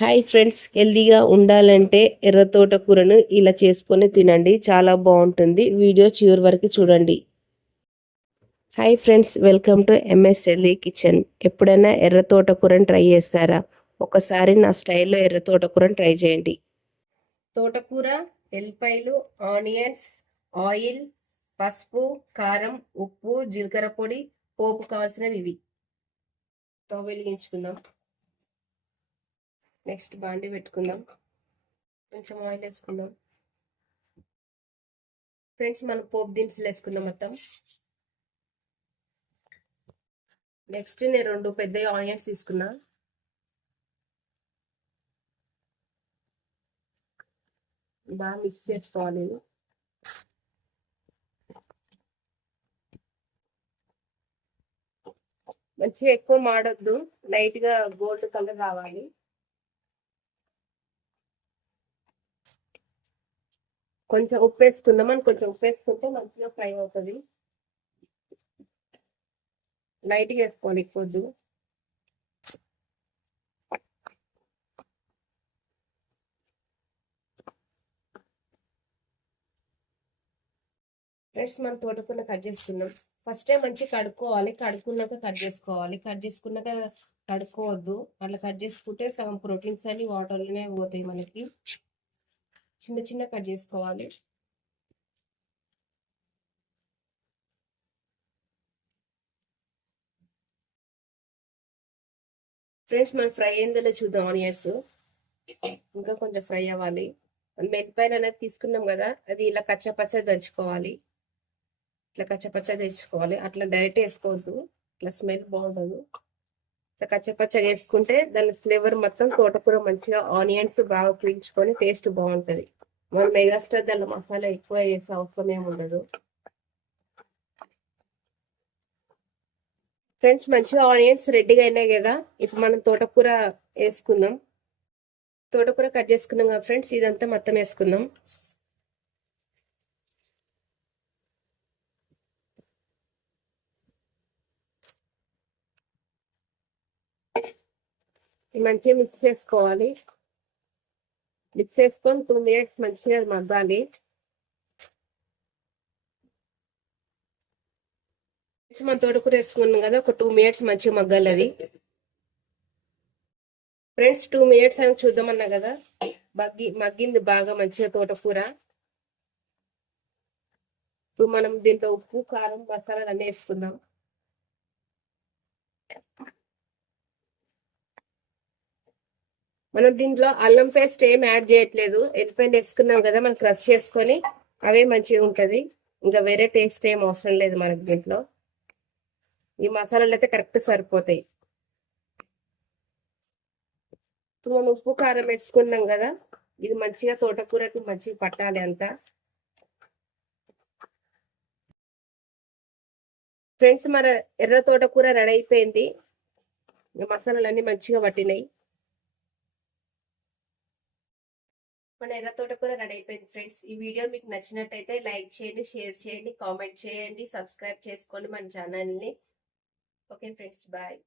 Hi friends, హెల్దీగా ఉండాలంటే ఎర్ర తోటకూరను ఇలా చేసుకొని తినండి. చాలా బాగుంటుంది. వీడియో చివరి వరకు చూడండి. Hi friends, welcome to MS healthy kitchen. ఎప్పుడైనా ఎర్ర తోటకూరను ట్రై చేస్తారా? ఒకసారి నా స్టైల్లో ఎర్ర తోటకూరను ట్రై చేయండి. తోటకూర, ఎల్లిపాయలు, ఆనియన్స్, ఆయిల్, పసుపు, కారం, ఉప్పు, జీలకర్ర పొడి, పోపు కావాల్సినవి ఇవి. స్టవ్ వెలిగించుకుందాం. నెక్స్ట్ బాండి పెట్టుకుందాం. కొంచెం ఆయిల్ వేసుకుందాం. ఫ్రెండ్స్, మనం పోపు దినుసులు వేసుకుందాం మొత్తం. నెక్స్ట్ నేను 2 పెద్ద ఆనియన్స్ తీసుకున్నా. బాగా మిక్స్ చేసుకోవాలి. మంచిగా ఎక్కువ మాడొద్దు, లైట్ గా గోల్డ్ కలర్ రావాలి. కొంచెం ఉప్పు వేసుకుందాం. కొంచెం ఉప్పు వేసుకుంటే మంచిగా ఫ్రై అవుతుంది. లైట్ గా వేసుకోవాలి, ఎక్కువద్దు. ఫ్రెండ్స్, మనం తోటకూర కట్ చేసుకుందాం. ఫస్ట్ టైం మంచిగా కడుక్కోవాలి. కడుక్కున్నాక కట్ చేసుకోవాలి. కట్ చేసుకున్నాక కడుక్కోవద్దు. అట్లా కట్ చేసుకుంటే సగం ప్రోటీన్స్ అని వాటర్లోనే పోతాయి మనకి. చిన్న చిన్న కట్ చేసుకోవాలి. ఫ్రెండ్స్, మనం ఫ్రై అయిందో చూద్దాం. ఆనియన్స్ ఇంకా కొంచెం ఫ్రై అవ్వాలి. మనం ఎల్లిపాయలు అనేది తీసుకున్నాం కదా, అది ఇలా కచ్చపచ్చ దంచుకోవాలి. ఇట్లా కచ్చపచ్చ దంచుకోవాలి. అట్లా డైరెక్ట్ వేసుకోవద్దు, ఇట్లా స్మెల్ బాగుండదు. ఇట్లా కచ్చపచ్చ వేసుకుంటే దాని ఫ్లేవర్ మొత్తం తోటకూర మంచిగా ఆనియన్స్ బాగా పీల్చుకొని టేస్ట్ బాగుంటుంది. మనం మెగాస్టార్ దానిలో మసాలా ఎక్కువ వేసే అవసరం ఏమి ఉండదు. ఫ్రెండ్స్, మంచిగా ఆనియన్స్ రెడ్డిగా అయినాయి కదా, ఇప్పుడు మనం తోటకూర వేసుకుందాం. తోటకూర కట్ చేసుకున్నాం కదా ఫ్రెండ్స్, ఇదంతా మొత్తం వేసుకుందాం. మంచిగా మిక్స్ చేసుకోవాలి. మిక్స్ చేసుకొని 2 మినిట్స్ మంచిగా మగ్గాలి. మన తోటకూర వేసుకున్నాం కదా, ఒక 2 మినిట్స్ మంచిగా మగ్గాలి అది. ఫ్రెండ్స్, 2 మినిట్స్ అని చూద్దామన్నా కదా, మగ్గింది బాగా మంచిగా తోటకూర. ఇప్పుడు మనం దీంట్లో ఉప్పు, కారం, మసాలాలు అన్నీ వేసుకుందాం. మనం దీంట్లో అల్లం పేస్ట్ ఏం యాడ్ చేయట్లేదు. ఎల్లిపాయలు వేసుకున్నాం కదా, మనం క్రష్ చేసుకొని అవే మంచిగా ఉంటుంది. ఇంకా వేరే టేస్ట్ ఏం అవసరం లేదు మనకి. దీంట్లో ఈ మసాలాలు అయితే కరెక్ట్ సరిపోతాయి. ఇప్పుడు మనం ఉప్పు, కారం వేసుకున్నాం కదా, ఇది మంచిగా తోటకూరకి మంచిగా పట్టాలి అంతా. ఫ్రెండ్స్, మన ఎర్ర తోటకూర రెడీ అయిపోయింది. మసాలాలు అన్ని మంచిగా పట్టినాయి. మన ఎర్ర తోటకూర రెడీ అయిపోయింది. ఫ్రెండ్స్, ఈ వీడియో మీకు నచ్చినట్టయితే లైక్ చేయండి, షేర్ చేయండి, కామెంట్ చేయండి, సబ్స్క్రైబ్ చేసుకోండి మన ఛానల్ని. Okay friends, bye.